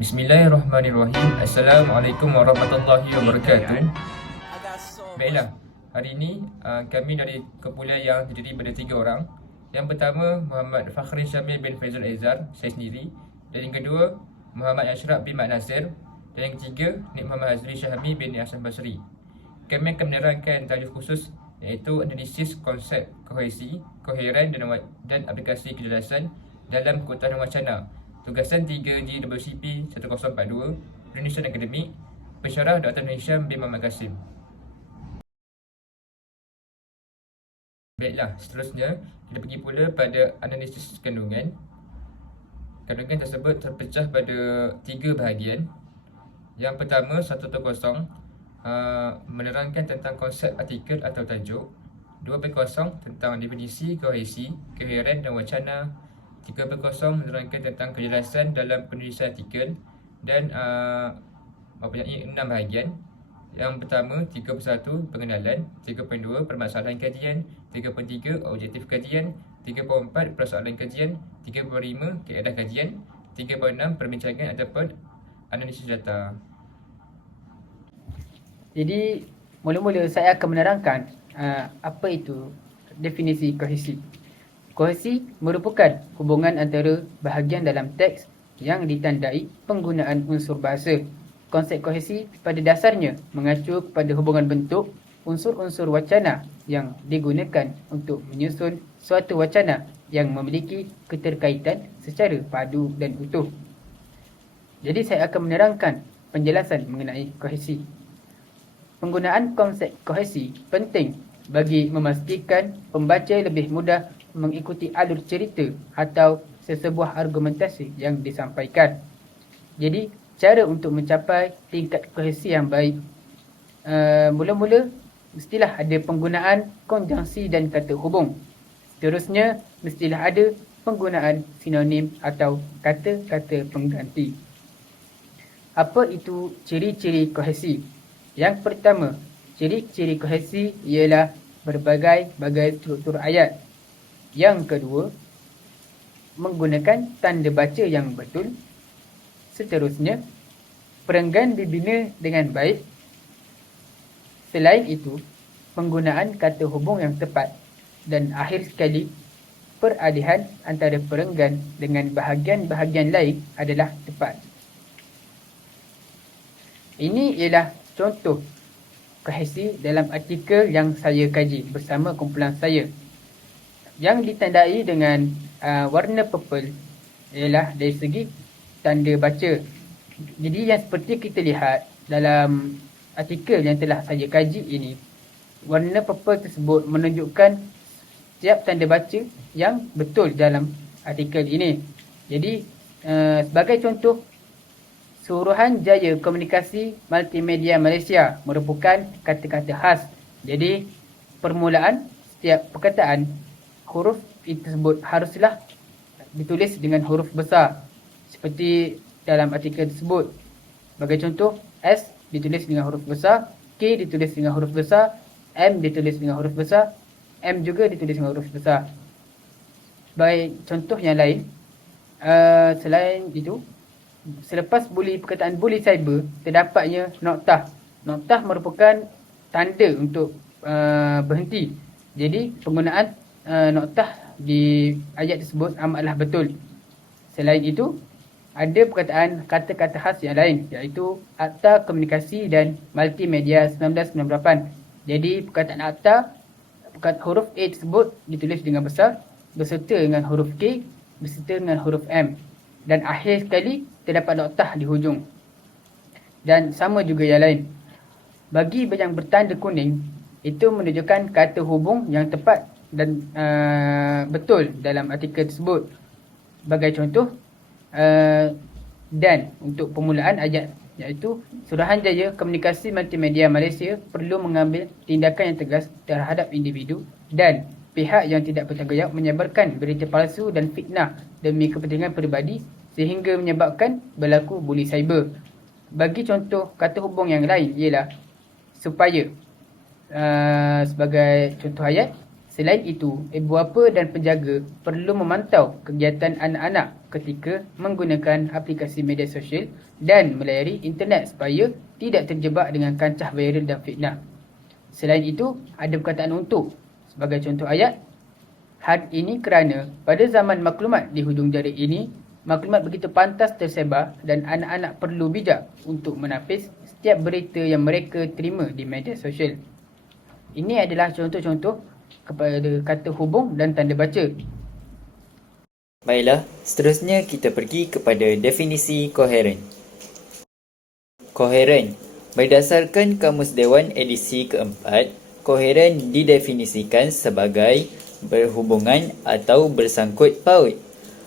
Bismillahirrahmanirrahim. Assalamualaikum warahmatullahi wabarakatuh. Baiklah, hari ini kami dari kumpulan yang terdiri daripada 3 orang. Yang pertama, Muhammad Fakhri Syamil bin Faizal Aizar, saya sendiri. Dan yang kedua, Muhammad Ashraf bin Mat Nasir. Dan yang ketiga, Nik Muhammad Azri Syahami bin Hasan Basri. Kami akan menerangkan tajuk khusus iaitu analisis konsep kohesi, koheren dan aplikasi kejelasan dalam keutamaan wacana. Tugasan 3 di WCP 1042 Indonesian Academic. Pensyarah Dr. Hisham bin Muhammad Qasim. Baiklah, seterusnya kita pergi pula pada analisis kandungan. Kandungan tersebut terpecah pada 3 bahagian. Yang pertama, 1.0 menerangkan tentang konsep artikel atau tajuk. 2.0 tentang definisi, kohesi, koheren dan wacana. 3.0 menerangkan tentang kejelasan dalam penulisan artikel. Dan mempunyai 6 bahagian. Yang pertama, 3.1 pengenalan, 3.2 permasalahan kajian, 3.3 objektif kajian, 3.4 persoalan kajian, 3.5 kaedah kajian, 3.6 perbincangan ataupun analisis data. Jadi, mula-mula saya akan menerangkan apa itu definisi kohesi. Kohesi merupakan hubungan antara bahagian dalam teks yang ditandai penggunaan unsur bahasa. Konsep kohesi pada dasarnya mengacu kepada hubungan bentuk unsur-unsur wacana yang digunakan untuk menyusun suatu wacana yang memiliki keterkaitan secara padu dan utuh. Jadi saya akan menerangkan penjelasan mengenai kohesi. Penggunaan konsep kohesi penting bagi memastikan pembaca lebih mudah mengikuti alur cerita atau sesebuah argumentasi yang disampaikan. Jadi, cara untuk mencapai tingkat kohesi yang baik, mula-mula mestilah ada penggunaan konjungsi dan kata hubung. Seterusnya, mestilah ada penggunaan sinonim atau kata-kata pengganti. Apa itu ciri-ciri kohesi? Yang pertama, ciri-ciri kohesi ialah berbagai-bagai struktur ayat. Yang kedua, menggunakan tanda baca yang betul. Seterusnya, perenggan dibina dengan baik. Selain itu, penggunaan kata hubung yang tepat. Dan akhir sekali, peralihan antara perenggan dengan bahagian-bahagian lain adalah tepat. Ini ialah contoh kohesi dalam artikel yang saya kaji bersama kumpulan saya. Yang ditandai dengan warna purple ialah dari segi tanda baca. Jadi yang seperti kita lihat dalam artikel yang telah saya kaji ini, warna purple tersebut menunjukkan setiap tanda baca yang betul dalam artikel ini. Jadi sebagai contoh, Suruhanjaya Komunikasi Multimedia Malaysia merupakan kata-kata khas. Jadi permulaan setiap perkataan, huruf tersebut haruslah ditulis dengan huruf besar seperti dalam artikel tersebut. Sebagai contoh, S ditulis dengan huruf besar, K ditulis dengan huruf besar, M ditulis dengan huruf besar, M juga ditulis dengan huruf besar. Sebagai contoh yang lain, selain itu, selepas perkataan bully cyber, terdapatnya noktah. Noktah merupakan tanda untuk berhenti. Jadi penggunaan noktah di ayat tersebut amatlah betul. Selain itu, ada perkataan kata-kata khas yang lain, iaitu Akta Komunikasi dan Multimedia 1998. Jadi perkataan akta, huruf A tersebut ditulis dengan besar beserta dengan huruf K beserta dengan huruf M. Dan akhir sekali terdapat noktah di hujung. Dan sama juga yang lain. Bagi yang bertanda kuning, itu menunjukkan kata hubung yang tepat dan betul dalam artikel tersebut. Sebagai contoh, dan untuk permulaan ayat, iaitu Suruhanjaya Komunikasi Multimedia Malaysia perlu mengambil tindakan yang tegas terhadap individu dan pihak yang tidak bertanggungjawab menyebarkan berita palsu dan fitnah demi kepentingan peribadi sehingga menyebabkan berlaku bully cyber. Bagi contoh kata hubung yang lain ialah supaya, sebagai contoh ayat, Selain itu, ibu bapa dan penjaga perlu memantau kegiatan anak-anak ketika menggunakan aplikasi media sosial dan melayari internet supaya tidak terjebak dengan kancah viral dan fitnah. Selain itu, ada perkataan untuk. Sebagai contoh ayat, hal ini kerana pada zaman maklumat di hujung jari ini, maklumat begitu pantas tersebar dan anak-anak perlu bijak untuk menapis setiap berita yang mereka terima di media sosial. Ini adalah contoh-contoh kepada kata hubung dan tanda baca. Baiklah, seterusnya kita pergi kepada definisi koheren. Koheren. Berdasarkan Kamus Dewan edisi keempat, koheren didefinisikan sebagai berhubungan atau bersangkut paut.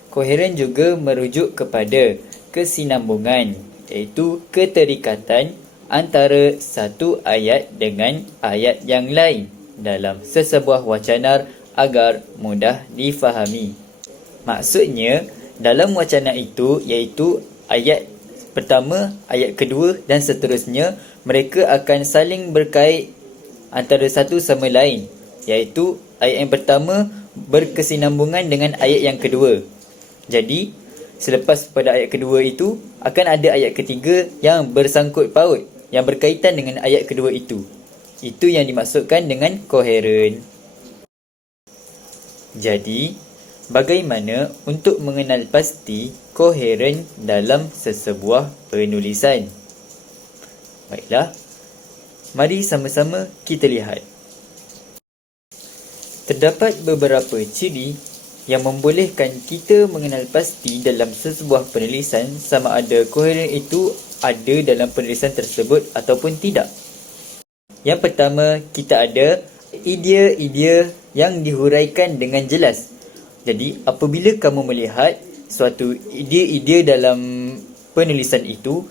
Koheren juga merujuk kepada kesinambungan, iaitu keterikatan antara satu ayat dengan ayat yang lain dalam sesebuah wacana agar mudah difahami. Maksudnya, dalam wacana itu iaitu ayat pertama, ayat kedua dan seterusnya, mereka akan saling berkait antara satu sama lain, iaitu ayat yang pertama berkesinambungan dengan ayat yang kedua. Jadi, selepas pada ayat kedua itu, akan ada ayat ketiga yang bersangkut paut, yang berkaitan dengan ayat kedua itu. Itu yang dimaksudkan dengan koheren. Jadi, bagaimana untuk mengenal pasti koheren dalam sesebuah penulisan? Baiklah, mari sama-sama kita lihat. Terdapat beberapa ciri yang membolehkan kita mengenal pasti dalam sesebuah penulisan sama ada koheren itu ada dalam penulisan tersebut ataupun tidak. Yang pertama, kita ada idea-idea yang dihuraikan dengan jelas. Jadi, apabila kamu melihat suatu idea-idea dalam penulisan itu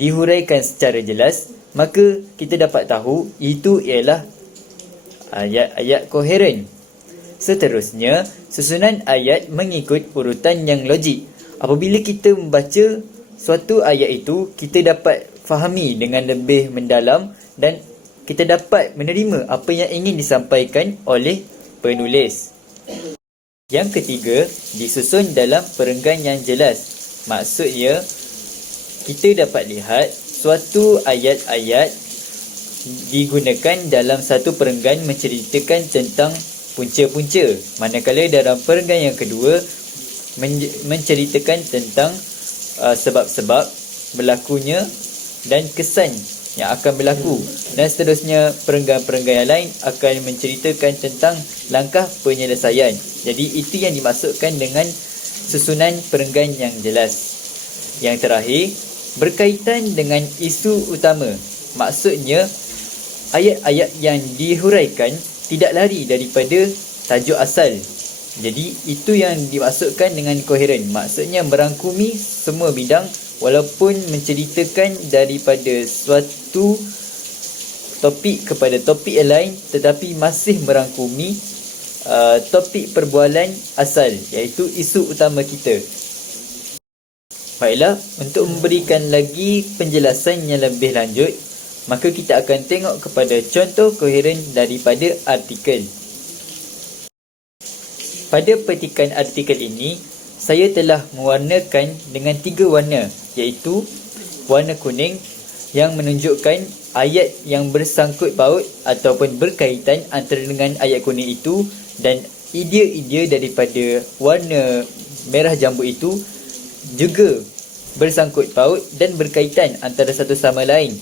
dihuraikan secara jelas, maka kita dapat tahu itu ialah ayat-ayat koheren. Seterusnya, susunan ayat mengikut urutan yang logik. Apabila kita membaca suatu ayat itu, kita dapat fahami dengan lebih mendalam dan kita dapat menerima apa yang ingin disampaikan oleh penulis. Yang ketiga, disusun dalam perenggan yang jelas. Maksudnya, kita dapat lihat suatu ayat-ayat digunakan dalam satu perenggan menceritakan tentang punca-punca. Manakala dalam perenggan yang kedua, menceritakan tentang sebab-sebab berlakunya dan kesan yang akan berlaku, dan seterusnya perenggan-perenggan yang lain akan menceritakan tentang langkah penyelesaian. Jadi itu yang dimaksudkan dengan susunan perenggan yang jelas. Yang terakhir, berkaitan dengan isu utama. Maksudnya ayat-ayat yang dihuraikan tidak lari daripada tajuk asal. Jadi itu yang dimaksudkan dengan koheren. Maksudnya merangkumi semua bidang walaupun menceritakan daripada suatu topik kepada topik yang lain, tetapi masih merangkumi topik perbualan asal, iaitu isu utama kita. Baiklah, untuk memberikan lagi penjelasan yang lebih lanjut, maka kita akan tengok kepada contoh koheren daripada artikel. Pada petikan artikel ini, saya telah mewarnakan dengan 3 warna, iaitu warna kuning yang menunjukkan ayat yang bersangkut paut ataupun berkaitan antara dengan ayat kuning itu, dan idea-idea daripada warna merah jambu itu juga bersangkut paut dan berkaitan antara satu sama lain.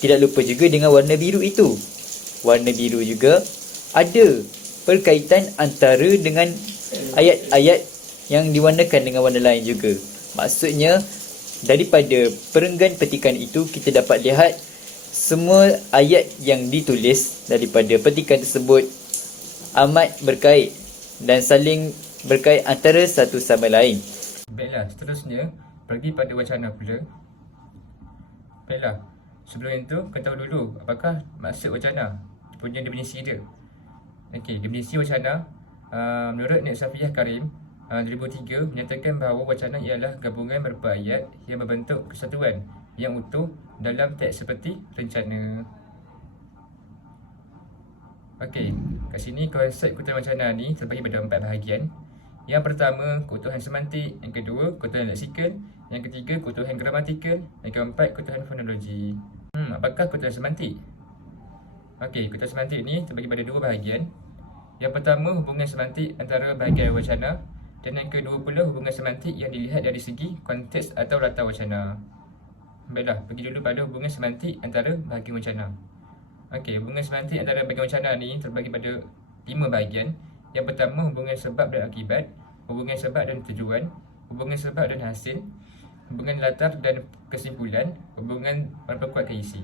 Tidak lupa juga dengan warna biru itu. Warna biru juga ada berkaitan antara dengan ayat-ayat yang diwarnakan dengan warna lain juga. Maksudnya, daripada perenggan petikan itu, kita dapat lihat semua ayat yang ditulis daripada petikan tersebut amat berkait dan saling berkait antara satu sama lain. Baiklah, seterusnya pergi pada wacana pula. Baiklah, sebelum itu ketahui dulu apakah maksud wacana, punya definisi dia. Okey, definisi wacana menurut Nik Safiyah Karim 2003 menyatakan bahawa wacana ialah gabungan beberapa ayat yang membentuk kesatuan yang utuh dalam teks seperti rencana. Okey, kat sini konsep keutuhan wacana ni terbagi pada 4 bahagian. Yang pertama, keutuhan semantik. Yang kedua, keutuhan leksikal. Yang ketiga, keutuhan gramatikal. Yang keempat, keutuhan fonologi. Apakah keutuhan semantik? Okey, keutuhan semantik ni terbagi pada 2 bahagian. Yang pertama, hubungan semantik antara bahagian wacana. Dan yang kedua pula, hubungan semantik yang dilihat dari segi konteks atau latar wacana. Baiklah, pergi dulu pada hubungan semantik antara bahagian wacana. Okey, hubungan semantik antara bahagian wacana ni terbagi pada 5 bahagian. Yang pertama, hubungan sebab dan akibat, hubungan sebab dan tujuan, hubungan sebab dan hasil, hubungan latar dan kesimpulan, hubungan memperkuatkan isi.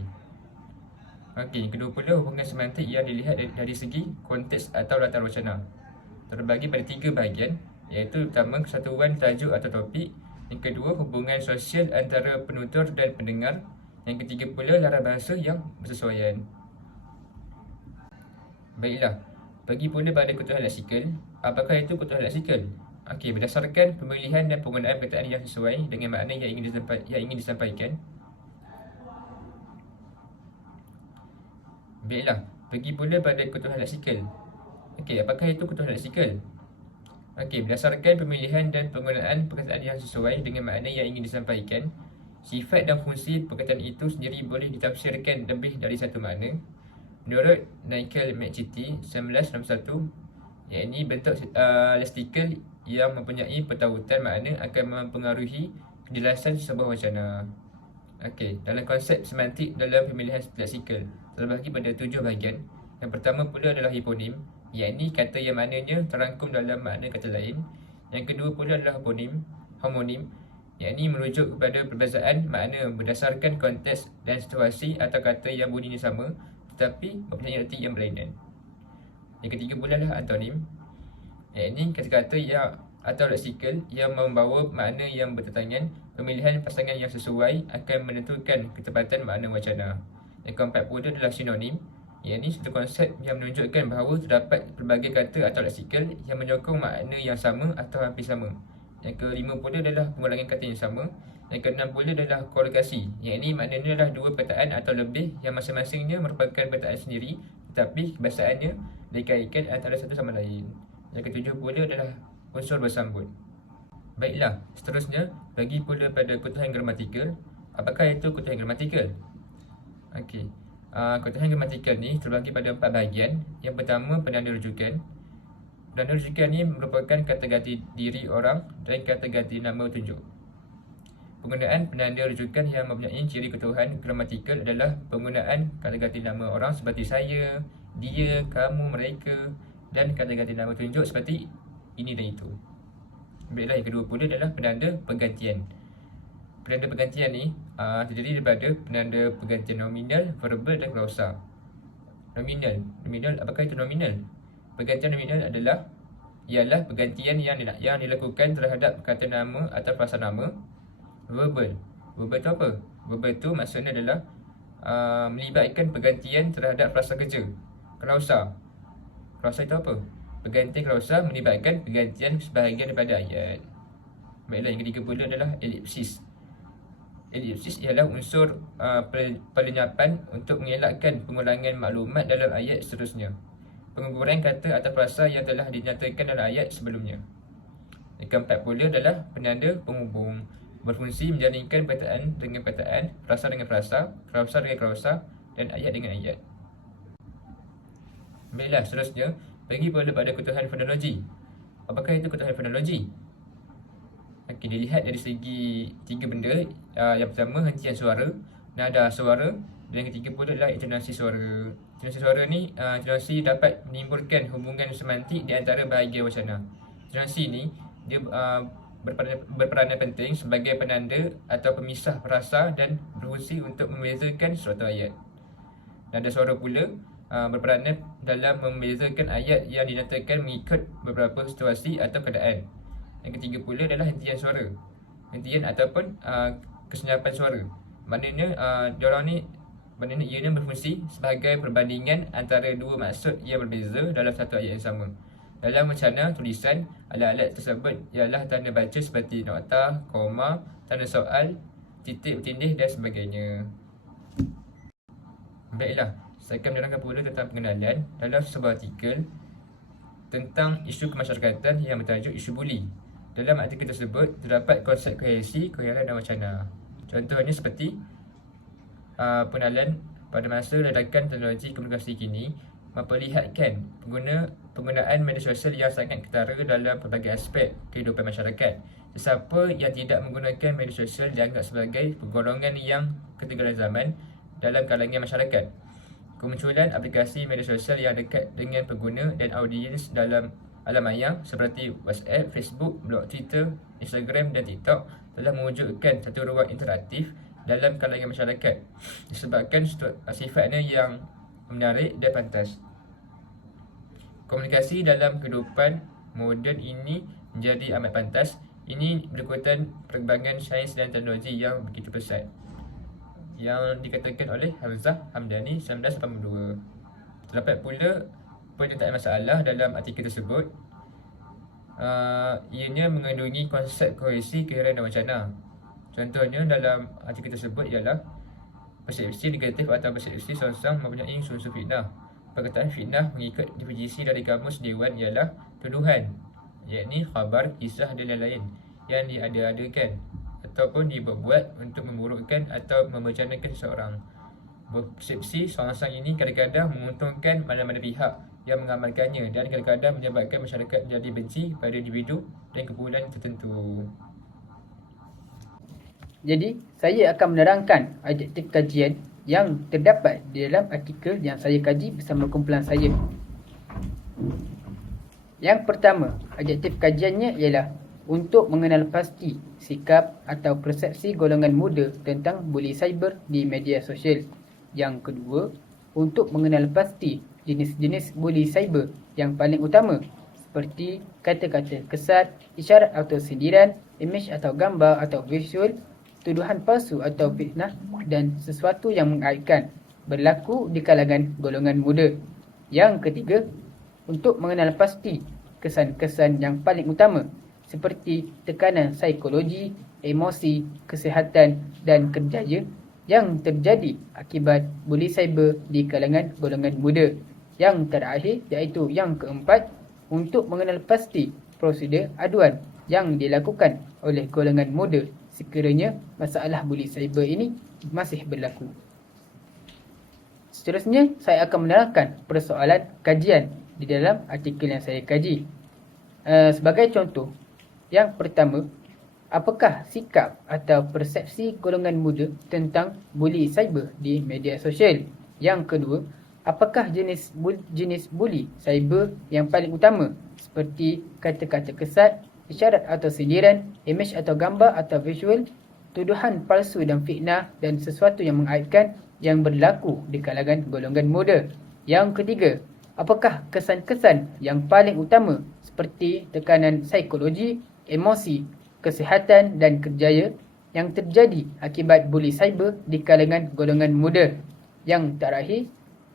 Okey, kedua pula hubungan semantik yang dilihat dari segi konteks atau latar wacana. Terbagi pada 3 bahagian, iaitu pertama, kesatuan tajuk atau topik. Yang kedua, hubungan sosial antara penutur dan pendengar. Yang ketiga pula, laras bahasa yang bersesuaian. Baiklah, bagi pula pada keutuhan leksikal. Apakah itu keutuhan leksikal? Okey, berdasarkan pemilihan dan penggunaan perkataan yang sesuai dengan makna yang ingin disampaikan. Baiklah, bagi pula pada keutuhan leksikal. Okey, apakah itu keutuhan leksikal? Okey, berdasarkan pemilihan dan penggunaan perkataan yang sesuai dengan makna yang ingin disampaikan, sifat dan fungsi perkataan itu sendiri boleh ditafsirkan lebih dari satu makna. Menurut Nigel McChitty 1961, iaitu bentuk leksikal yang mempunyai petautan makna akan mempengaruhi kejelasan sebuah wacana. Okey, dalam konsep semantik dalam pemilihan leksikal terbagi pada 7 bahagian. Yang pertama pula adalah hiponim, iaitu kata yang maknanya terangkum dalam makna kata lain. Yang kedua pula adalah homonim, iaitu merujuk kepada perbezaan makna berdasarkan konteks dan situasi atau kata yang bunyinya sama tetapi mempunyai erti yang berlainan. Yang ketiga pula adalah antonim, iaitu kata-kata yang atau leksikal yang membawa makna yang bertentangan. Pemilihan pasangan yang sesuai akan menentukan ketepatan makna wacana. Yang keempat pula adalah sinonim, iaitu satu konsep yang menunjukkan bahawa terdapat pelbagai kata atau leksikal yang menyokong makna yang sama atau hampir sama. Yang kelima pula adalah pengulangan kata yang sama. Yang keenam pula adalah kolokasi, iaitu maknanya adalah dua perkataan atau lebih yang masing-masingnya merupakan perkataan sendiri tetapi kebiasaannya dikaitkan antara satu sama lain. Yang ketujuh pula adalah unsur bersambut. Baiklah, seterusnya bagi pula pada keutuhan gramatikal. Apakah itu keutuhan gramatikal? Okey. Keutuhan gramatikal ni terbagi pada 4 bahagian. Yang pertama, penanda rujukan. Penanda rujukan ni merupakan kata ganti diri orang dan kata ganti nama tunjuk. Penggunaan penanda rujukan yang mempunyai ciri keutuhan gramatikal adalah penggunaan kata ganti nama orang seperti saya, dia, kamu, mereka dan kata ganti nama tunjuk seperti ini dan itu. Baiklah, yang kedua pula adalah penanda pergantian. Penanda pergantian ni terdiri daripada penanda pergantian nominal, verbal dan klausa. Nominal, apakah itu nominal? Pergantian nominal ialah pergantian yang dilakukan terhadap kata nama atau frasa nama. Verbal itu apa? Verbal itu maksudnya adalah melibatkan pergantian terhadap frasa kerja. Klausa itu apa? Pergantian klausa melibatkan pergantian sebahagian daripada ayat. Baiklah, yang ketiga pula adalah elipsis. Elipsis ialah unsur pelenyapan untuk mengelakkan pengulangan maklumat dalam ayat seterusnya. Pengguguran kata atau frasa yang telah dinyatakan dalam ayat sebelumnya. Yang keempat pula adalah penanda penghubung, berfungsi menjaringkan perkataan dengan perkataan, frasa dengan frasa, klausa dengan klausa dan ayat dengan ayat. Baiklah, seterusnya bagi pula pada keutuhan fonologi. Apakah itu keutuhan fonologi? Okey, dilihat dari segi 3 benda. Yang pertama, hentian suara, nada suara dan yang ketiga pula adalah intonasi suara. Intonasi suara ni, intonasi dapat menimbulkan hubungan semantik di antara bahagian wacana. Intonasi ni dia berperanan penting sebagai penanda atau pemisah frasa dan berfungsi untuk membezakan suatu ayat. Nada suara pula berperanan dalam membezakan ayat yang dinyatakan mengikut beberapa situasi atau keadaan. Yang ketiga pula adalah hentian suara. Hentian ataupun kesenyapan suara. Maknanya ianya berfungsi sebagai perbandingan antara dua maksud yang berbeza dalam satu ayat yang sama. Dalam wacana tulisan, alat-alat tersebut ialah tanda baca seperti nokta, koma, tanda soal, titik bertindih dan sebagainya. Baiklah, saya akan menerangkan pula tentang pengenalan dalam sebuah artikel tentang isu kemasyarakatan yang bertajuk isu buli. Dalam artikel tersebut terdapat konsep kohesi, koheren dan wacana. Contohnya seperti pengenalan pada masa ledakan teknologi komunikasi kini memperlihatkan penggunaan media sosial yang sangat ketara dalam pelbagai aspek kehidupan masyarakat. Sesiapa yang tidak menggunakan media sosial dianggap sebagai golongan yang ketinggalan zaman dalam kalangan masyarakat. Kemunculan aplikasi media sosial yang dekat dengan pengguna dan audiens dalam alam maya seperti WhatsApp, Facebook, blog Twitter, Instagram dan TikTok telah mewujudkan satu ruang interaktif dalam kalangan masyarakat disebabkan sifatnya yang menarik dan pantas. Komunikasi dalam kehidupan moden ini menjadi amat pantas. Ini berikutan perkembangan sains dan teknologi yang begitu pesat, yang dikatakan oleh Hamzah Hamdani 1982. Terdapat pula penyertaan masalah dalam artikel tersebut. Ianya mengandungi konsep kohesi, koheren dan wacana. Contohnya dalam artikel tersebut ialah persepsi negatif atau persepsi seorang mempunyai unsur fitnah. Perkataan fitnah mengikut definisi dari kamus Dewan ialah tuduhan, yakni khabar, kisah dan lain-lain yang diada-adakan ataupun dibuat-buat untuk memburukkan atau memberjanakan seseorang. Persepsi seorang ini kadang-kadang menguntungkan mana-mana pihak yang mengamalkannya dan kadang-kadang menyebabkan masyarakat menjadi benci pada individu dan kumpulan tertentu. Jadi, saya akan menerangkan adjektif kajian yang terdapat di dalam artikel yang saya kaji bersama kumpulan saya. Yang pertama, adjektif kajiannya ialah untuk mengenal pasti sikap atau persepsi golongan muda tentang buli cyber di media sosial. Yang kedua, untuk mengenal pasti jenis-jenis buli cyber yang paling utama seperti kata-kata kesat, isyarat atau sindiran, imej atau gambar atau visual, tuduhan palsu atau fitnah dan sesuatu yang mengaibkan berlaku di kalangan golongan muda. Yang ketiga, untuk mengenal pasti kesan-kesan yang paling utama seperti tekanan psikologi, emosi, kesihatan dan kerjaya yang terjadi akibat buli cyber di kalangan golongan muda. Yang terakhir iaitu yang keempat, untuk mengenal pasti prosedur aduan yang dilakukan oleh golongan muda sekiranya masalah buli cyber ini masih berlaku. Seterusnya, saya akan menerangkan persoalan kajian di dalam artikel yang saya kaji. Sebagai contoh, yang pertama, apakah sikap atau persepsi golongan muda tentang buli cyber di media sosial? Yang kedua, apakah jenis buli cyber yang paling utama seperti kata-kata kesat, isyarat atau sindiran, imej atau gambar atau visual, tuduhan palsu dan fitnah dan sesuatu yang mengaibkan yang berlaku di kalangan golongan muda? Yang ketiga, apakah kesan-kesan yang paling utama seperti tekanan psikologi, emosi, kesihatan dan kerjaya yang terjadi akibat buli cyber di kalangan golongan muda? Yang terakhir,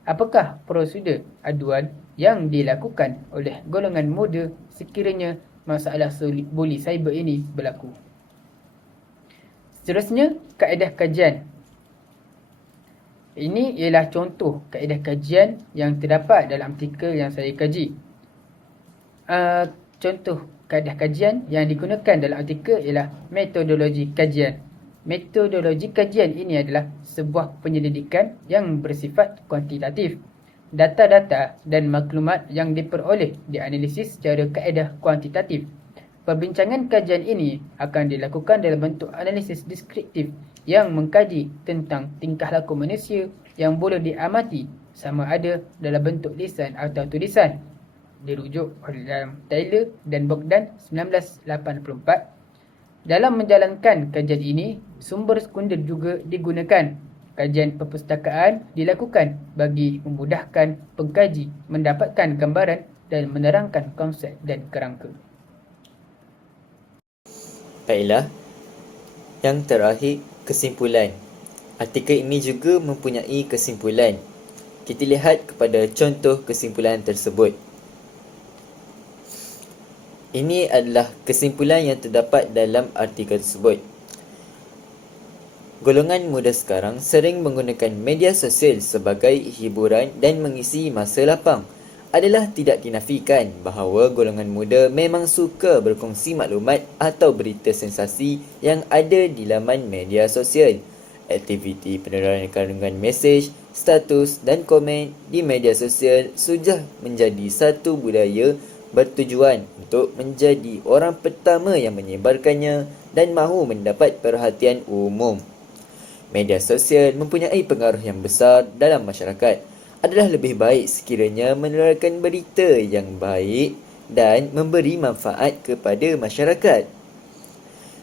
apakah prosedur aduan yang dilakukan oleh golongan muda sekiranya masalah buli cyber ini berlaku? Seterusnya, kaedah kajian. Ini ialah contoh kaedah kajian yang terdapat dalam artikel yang saya kaji. Contoh kaedah kajian yang digunakan dalam artikel ialah metodologi kajian. Metodologi kajian ini adalah sebuah penyelidikan yang bersifat kuantitatif. Data-data dan maklumat yang diperoleh dianalisis secara kaedah kuantitatif. Perbincangan kajian ini akan dilakukan dalam bentuk analisis deskriptif yang mengkaji tentang tingkah laku manusia yang boleh diamati sama ada dalam bentuk lisan atau tulisan. Dirujuk oleh Taylor dan Bogdan 1984. Dalam menjalankan kajian ini, sumber sekunder juga digunakan. Kajian perpustakaan dilakukan bagi memudahkan pengkaji mendapatkan gambaran dan menerangkan konsep dan kerangka. Baiklah, yang terakhir, kesimpulan. Artikel ini juga mempunyai kesimpulan. Kita lihat kepada contoh kesimpulan tersebut. Ini adalah kesimpulan yang terdapat dalam artikel tersebut. Golongan muda sekarang sering menggunakan media sosial sebagai hiburan dan mengisi masa lapang. Adalah tidak dinafikan bahawa golongan muda memang suka berkongsi maklumat atau berita sensasi yang ada di laman media sosial. Aktiviti penerangan kandungan mesej, status dan komen di media sosial sudah menjadi satu budaya bertujuan untuk menjadi orang pertama yang menyebarkannya dan mahu mendapat perhatian umum. Media sosial mempunyai pengaruh yang besar dalam masyarakat. Adalah lebih baik sekiranya menelarkan berita yang baik dan memberi manfaat kepada masyarakat.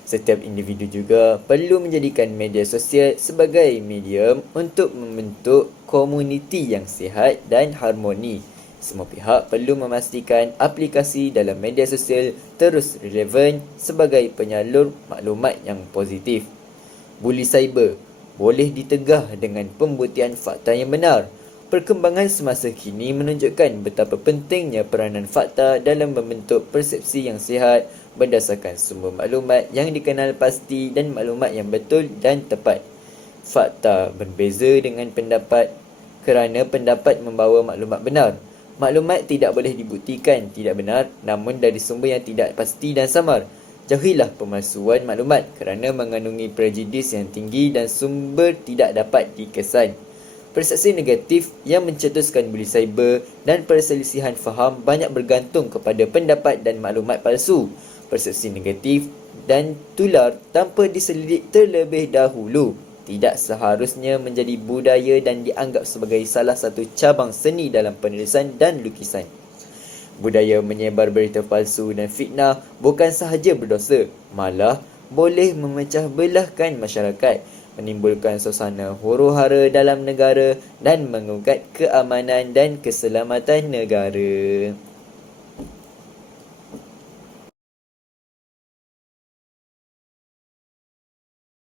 Setiap individu juga perlu menjadikan media sosial sebagai medium untuk membentuk komuniti yang sihat dan harmoni. Semua pihak perlu memastikan aplikasi dalam media sosial terus relevan sebagai penyalur maklumat yang positif. Buli cyber boleh ditegah dengan pembuktian fakta yang benar. Perkembangan semasa kini menunjukkan betapa pentingnya peranan fakta dalam membentuk persepsi yang sihat berdasarkan sumber maklumat yang dikenal pasti dan maklumat yang betul dan tepat. Fakta berbeza dengan pendapat kerana pendapat membawa maklumat benar. Maklumat tidak boleh dibuktikan tidak benar namun dari sumber yang tidak pasti dan samar. Jauhilah pemalsuan maklumat kerana mengandungi prejudis yang tinggi dan sumber tidak dapat dikesan. Persepsi negatif yang mencetuskan buli cyber dan perselisihan faham banyak bergantung kepada pendapat dan maklumat palsu. Persepsi negatif dan tular tanpa diselidik terlebih dahulu tidak seharusnya menjadi budaya dan dianggap sebagai salah satu cabang seni dalam penulisan dan lukisan. Budaya menyebar berita palsu dan fitnah bukan sahaja berdosa, malah boleh memecah belahkan masyarakat, menimbulkan suasana huru-hara dalam negara dan mengugat keamanan dan keselamatan negara.